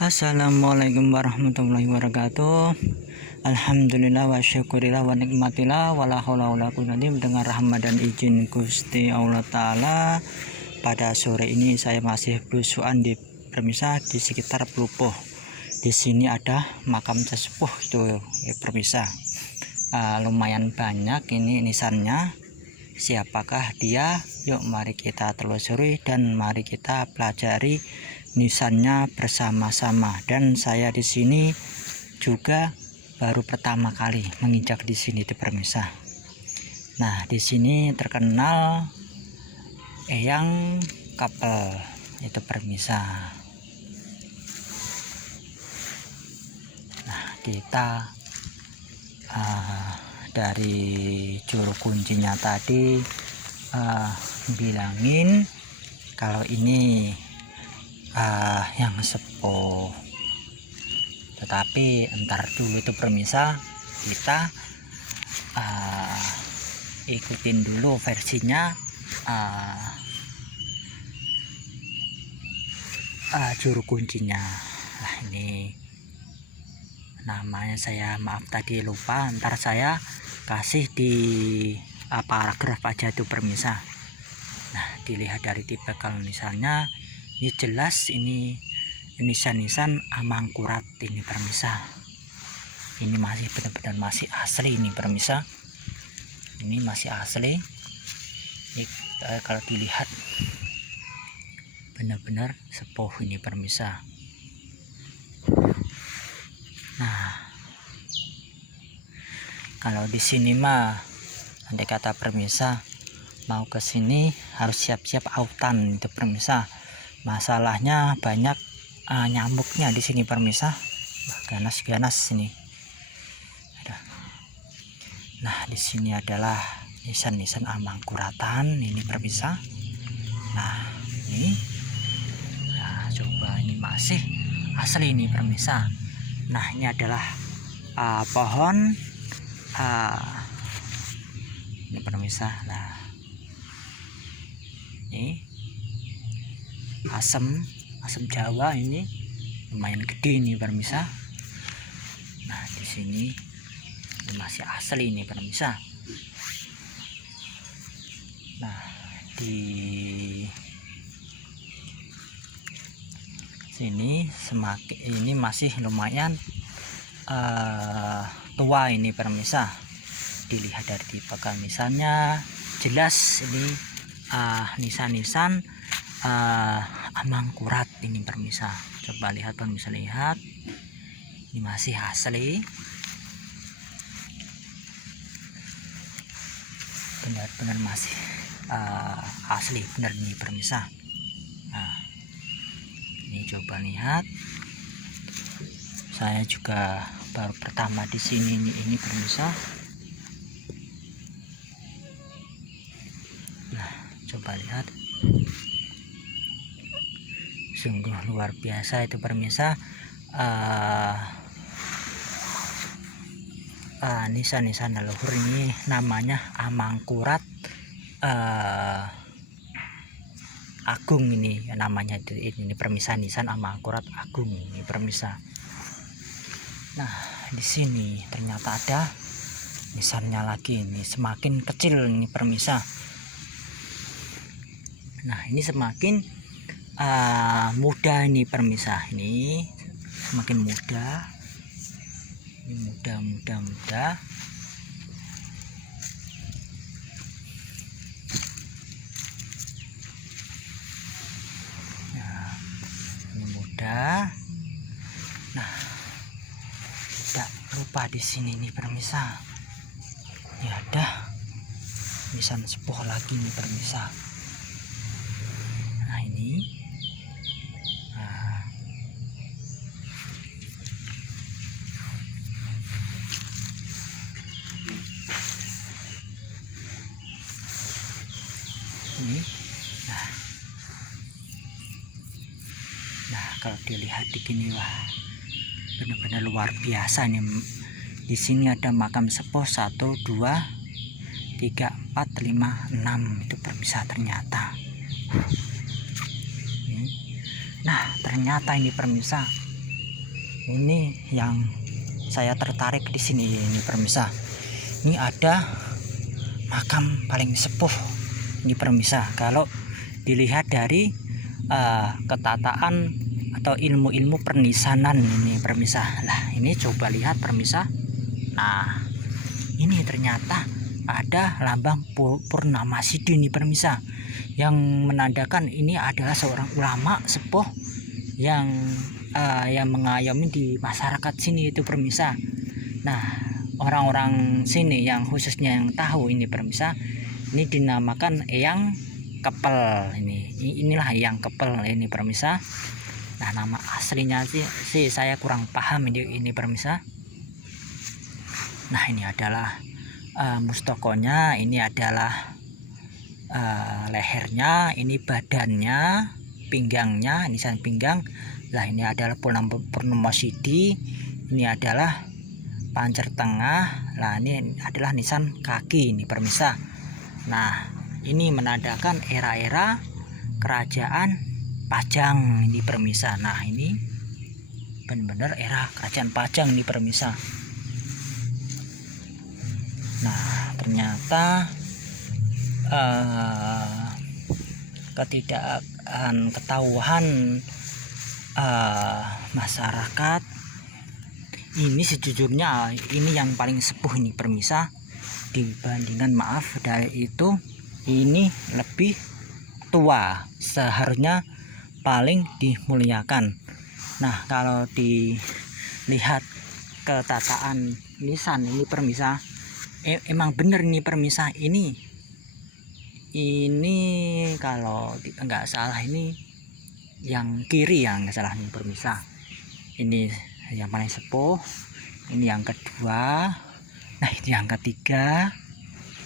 Assalamualaikum warahmatullahi wabarakatuh. Alhamdulillah wa syukurillah wa nikmatillah wala haula wala quwwata dengan rahmat dan izin Gusti Allah Ta'ala. Pada sore ini saya masih belusuan di permisah di sekitar Pelupuh. Di sini ada makam sesepuh itu permisah. Lumayan banyak ini nisannya. Siapakah dia? Yuk mari kita telusuri dan mari kita pelajari nisannya bersama-sama. Dan saya di sini juga baru pertama kali menginjak di sini di permisah. Nah, di sini terkenal Eyang Kapel itu permisah. Nah, kita dari juru kuncinya tadi bilangin kalau ini yang sepuh, tetapi entar dulu itu permisah kita ikutin dulu versinya juru kuncinya. Nah, ini namanya saya maaf tadi lupa, ntar saya kasih di paragraf aja tuh permisah. Nah, dilihat dari tipe kalau nisannya ini jelas ini nisan-nisan amangkurat ini permisah. Ini masih benar-benar masih asli ini permisah. Ini masih asli. Ini, kalau dilihat benar-benar sepuh ini permisah. Nah, kalau di sini mah andai kata permisah mau ke sini harus siap-siap autan itu permisah. Masalahnya banyak nyamuknya di sini permisah. Wah, ganas-ganas sini. Nah, di sini adalah nisan-nisan amangkuratan ini permisah. Nah, ini. Nah, coba ini masih asli ini permisah. Nah, ini adalah pohon ini permisah. Nah, ini asam Jawa ini lumayan gede ini permisah. Nah, di sini ini masih asli ini permisah. Nah, di sini semakin ini masih lumayan tua ini permisah. Dilihat dari tipe misalnya jelas ini nisan-nisan amangkurat ini permisah. Coba lihat permisah, lihat ini masih asli, benar-benar masih asli benar ini permisah. Nah, ini coba lihat, saya juga baru pertama di sini ini permisah. Nah, coba lihat, sungguh luar biasa itu permisah. Nisan-nisan leluhur ini namanya amangkurat agung ini namanya, ini permisah nisan amangkurat agung ini permisah. Nah, di sini ternyata ada nisannya lagi, ini semakin kecil ini permisah. Nah, ini semakin muda ini permisah, ini semakin muda, ini muda. Nah, ini muda. Nah, tidak lupa di sini nih permisah, ya ada nisan sepuh lagi nih permisah. Nah, ini ini. Nah, kalau dilihat di sini, wah, benar-benar luar biasa nih. Di sini ada makam sepuh 1, 2, 3, 4, 5, 6 itu permisah ternyata. Nah, ternyata ini permisah ini yang saya tertarik di sini ini permisa. Ini ada makam paling sepuh ini permisa. Kalau dilihat dari ketataan atau ilmu-ilmu pernisanan ini permisa. Nah, ini coba lihat permisa. Nah, ini ternyata ada lambang Purnamasidi ini permisa, yang menandakan ini adalah seorang ulama sepuh yang mengayomi di masyarakat sini itu permisa. Nah, orang-orang sini yang khususnya yang tahu ini permisa, ini dinamakan Eyang Kepel. Inilah Eyang Kepel ini permisa. Nah, nama aslinya sih saya kurang paham ini permisa. Nah, ini adalah mustokonya, ini adalah lehernya, ini badannya, pinggangnya, nisan pinggang. Nah, ini adalah Purnamasidi, ini adalah pancer tengah. Nah, ini adalah nisan kaki ini permisa. Nah, ini menandakan era-era kerajaan Pajang ini permisa. Nah, ini benar-benar era kerajaan Pajang ini permisa. Nah, ternyata ketahuan masyarakat ini sejujurnya ini yang paling sepuh ini permisa, dibandingkan dari itu ini lebih tua, seharusnya paling dimuliakan. Nah, kalau dilihat ketataan nisan ini permisa, emang bener ini permisa. Ini kalau nggak salah ini yang kiri, yang nggak salah ini permisa. Ini yang paling sepuh, ini yang kedua, nah ini yang ketiga,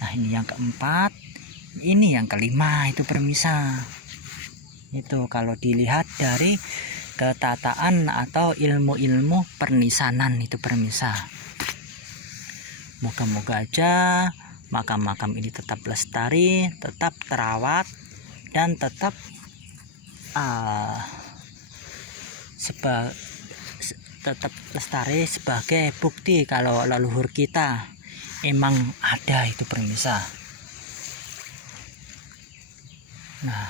nah ini yang keempat, ini yang kelima itu permisa. Itu kalau dilihat dari ketataan atau ilmu-ilmu pernisanan itu permisa. Moga-moga aja makam-makam ini tetap lestari, tetap terawat, dan tetap tetap lestari sebagai bukti kalau leluhur kita emang ada itu permisa. Nah,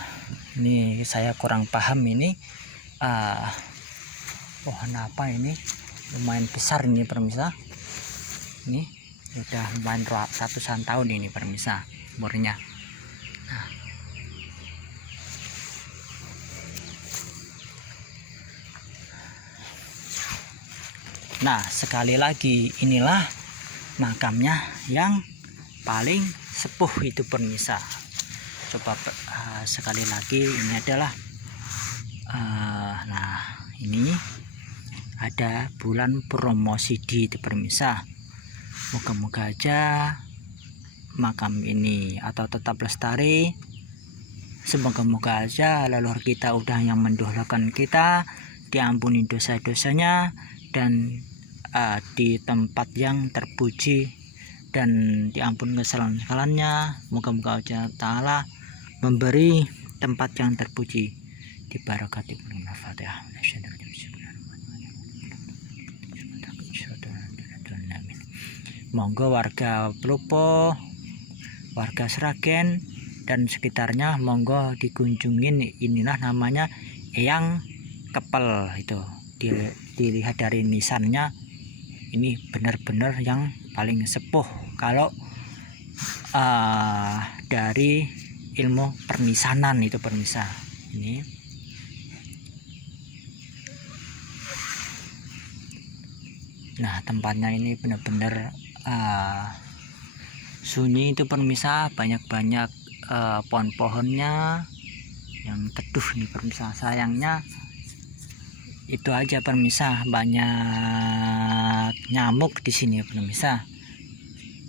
ini saya kurang paham ini pohon apa ini, lumayan besar ini permisa. Ini sudah lumayan ratusan tahun ini permisa umurnya. Nah, sekali lagi inilah makamnya yang paling sepuh itu permisa. Coba sekali lagi, ini adalah nah ini ada bulan Purnamasidi itu permisa. Moga-moga aja makam ini atau tetap lestari. Semoga-moga aja leluhur kita udah yang mendahulukan kita diampuni dosa-dosanya, dan di tempat yang terpuji dan diampuni kesalahan-kesalahannya. Moga-moga aja Ta'ala memberi tempat yang terpuji di barakati bulan Al-Fatihah. Monggo warga Pelupo, warga Sragen dan sekitarnya, monggo dikunjungin. Inilah namanya Eyang Kepel. Itu dilihat dari nisannya, ini benar-benar yang paling sepuh kalau dari ilmu pernisanan itu permisa. Ini nah, tempatnya ini benar-benar sunyi itu permisa, banyak-banyak pohon-pohonnya yang teduh nih permisa. Sayangnya itu aja permisa, banyak nyamuk di sini permisa.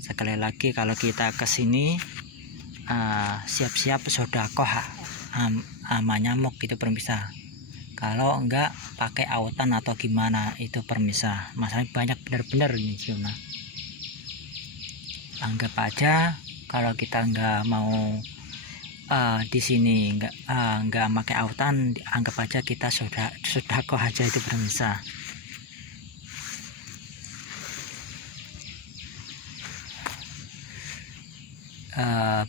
Sekali lagi kalau kita ke sini siap-siap sedekah sama nyamuk itu permisa. Kalau enggak pakai autan atau gimana itu permisa. Masalahnya banyak benar-benar ini Cina. Anggap aja kalau kita enggak mau di sini enggak pakai autan, anggap aja kita sedekah aja itu permisa.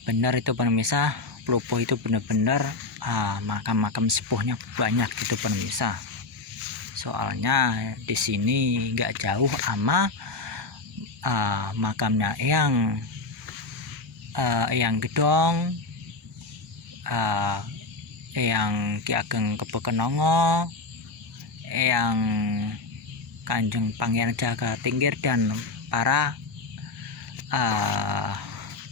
benar itu pemirsa, Pelupo itu benar-benar makam-makam sepuhnya banyak itu pemirsa. Soalnya di sini nggak jauh sama makamnya Eyang Gedong, Eyang Ki Ageng Kepekenongo, Eyang Kanjeng Pangeran Jagatingkir, dan para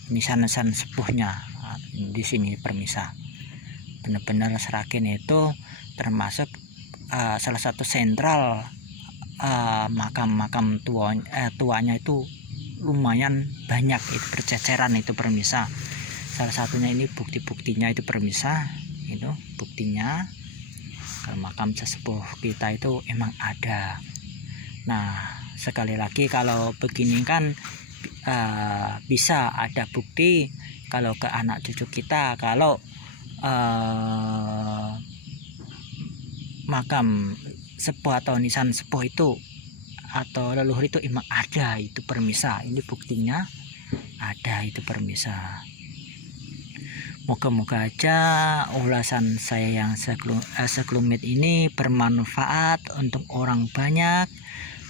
nisan-nisan sepuhnya di sini permisa. Benar-benar Seragen itu termasuk salah satu sentral makam-makam tuanya itu lumayan banyak, itu berceceran itu permisa. Salah satunya ini bukti-buktinya itu permisa, itu buktinya kalau makam sesepuh kita itu emang ada. Nah sekali lagi kalau begini kan bisa ada bukti kalau ke anak cucu kita kalau makam sepuh atau nisan sepuh itu atau leluhur itu emang ada itu permisa. Ini buktinya ada itu permisa. Moga-moga aja ulasan saya yang sekelumit ini bermanfaat untuk orang banyak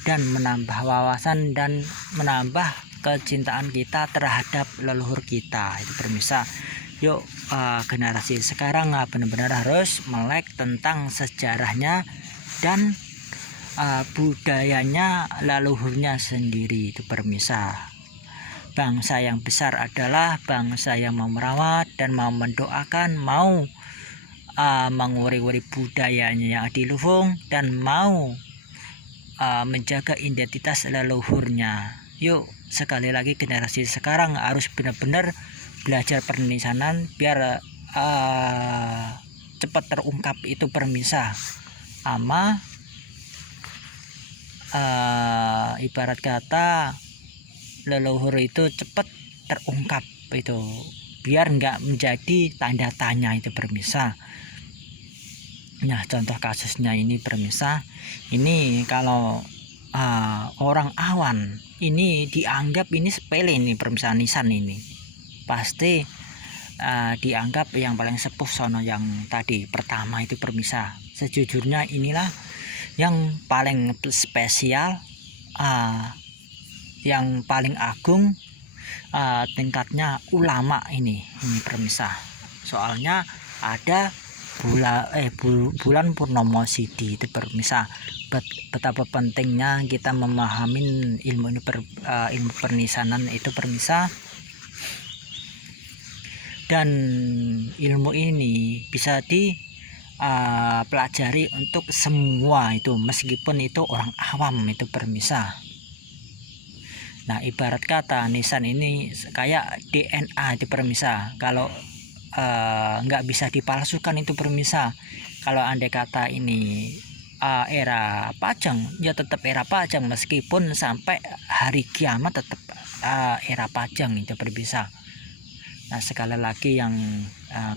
dan menambah wawasan dan menambah kecintaan kita terhadap leluhur kita itu permisa. Yuk generasi sekarang benar-benar harus melek tentang sejarahnya dan budayanya leluhurnya sendiri itu permisa. Bangsa yang besar adalah bangsa yang mau merawat dan mau mendoakan, mau menguri-uri budayanya yang adiluhung dan mau menjaga identitas leluhurnya. Yuk sekali lagi generasi sekarang harus benar-benar belajar pernisanan biar cepat terungkap itu permisa. Ama ibarat kata leluhur itu cepat terungkap itu biar nggak menjadi tanda tanya itu permisa. Nah contoh kasusnya ini permisa, ini kalau orang awan ini dianggap ini sepele ini permisa, nisan ini pasti dianggap yang paling sepuh sono yang tadi pertama itu permisa. Sejujurnya inilah yang paling spesial, yang paling agung tingkatnya ulama ini permisa. Soalnya ada bulan purnomo sidi itu permisa. Betapa pentingnya kita memahami ilmu ini ilmu pernisanan itu permisa. Dan ilmu ini bisa dipelajari untuk semua itu meskipun itu orang awam itu permisa. Nah ibarat kata nisan ini kayak DNA itu permisa. Kalau nggak bisa dipalsukan itu permisa. Kalau andai kata ini era Pajang ya tetap era Pajang, meskipun sampai hari kiamat tetap era Pajang itu permisa. Nah sekali lagi yang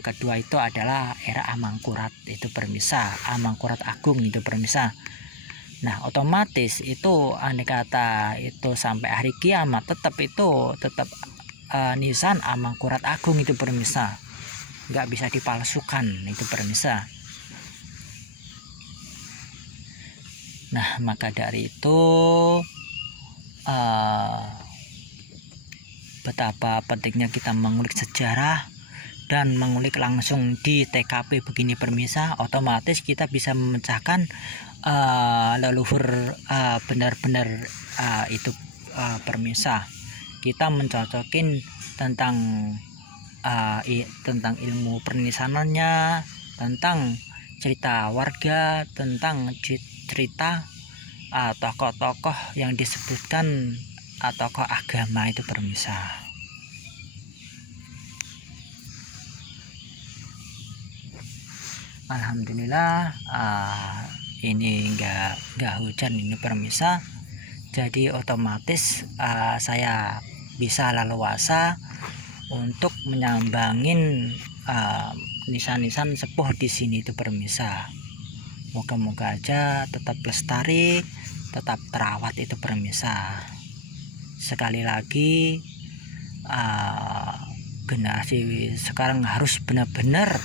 kedua itu adalah era Amangkurat itu permisa, Amangkurat Agung itu permisa. Nah otomatis itu andai kata itu sampai hari kiamat tetap nisan Amangkurat Agung itu permisa, nggak bisa dipalsukan itu permisa. Nah maka dari itu betapa pentingnya kita mengulik sejarah dan mengulik langsung di TKP begini permisa. Otomatis kita bisa memecahkan leluhur benar-benar itu permisa. Kita mencocokin tentang ilmu pernisanannya, tentang cerita warga, tentang cerita tokoh-tokoh yang disebutkan tokoh agama itu permisa. Alhamdulillah ini enggak hujan ini permisa, jadi otomatis saya bisa leluasa untuk menyambangin nisan-nisan sepuh di sini itu permisa. Moga-moga aja tetap lestari, tetap terawat itu permisa. Sekali lagi generasi sekarang harus benar-benar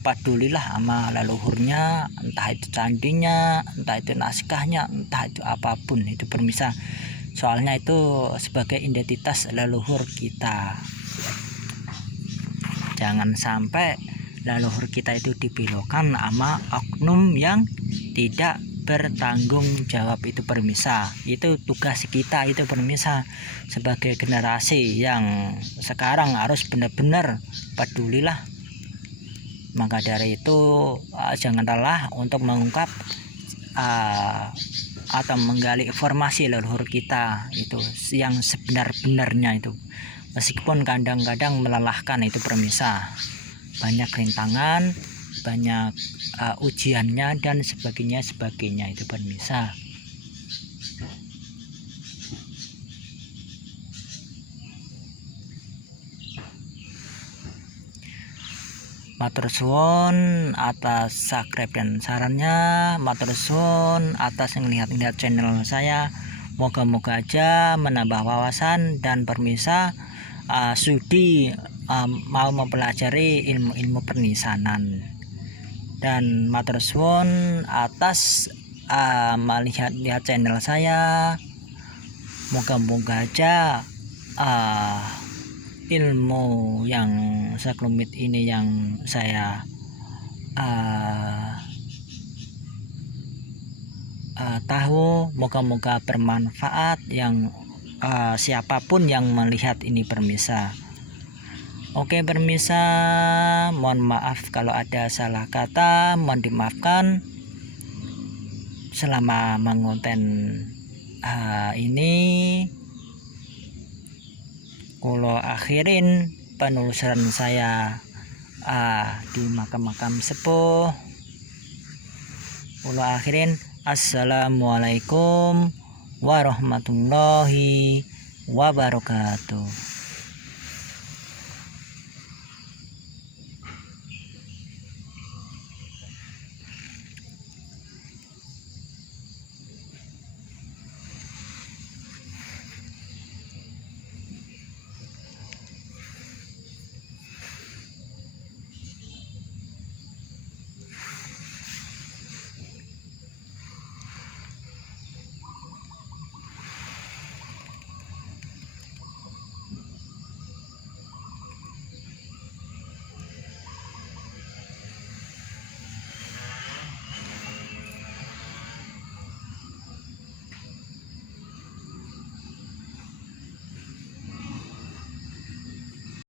pedulilah sama leluhurnya, entah itu candinya, entah itu naskahnya, entah itu apapun itu permisa. Soalnya itu sebagai identitas leluhur kita. Jangan sampai leluhur kita itu dibelokkan sama oknum yang tidak bertanggung jawab, itu permisa. Itu tugas kita itu permisa sebagai generasi yang sekarang harus benar-benar pedulilah. Maka dari itu jangan lelah untuk mengungkap atau menggali informasi leluhur kita itu yang sebenar-benarnya itu, meskipun kadang-kadang melelahkan, itu permisa. Banyak rintangan, banyak ujiannya dan sebagainya itu permisa. Matur suwun atas subscribe dan sarannya, matur suwun atas ngelihat channel saya. Moga-moga aja menambah wawasan dan permisa sudi mau mempelajari ilmu-ilmu pernisanan. Dan matur suwun atas melihat channel saya. Moga-moga aja ilmu yang sekelumit ini yang saya tahu, moga-moga bermanfaat yang siapapun yang melihat ini permisa. Oke permisa, mohon maaf kalau ada salah kata, mohon dimaafkan. Selama mengonten ini kulo akhirin penelusuran saya di makam-makam sepuh. Kulo akhirin, assalamualaikum warahmatullahi wabarakatuh.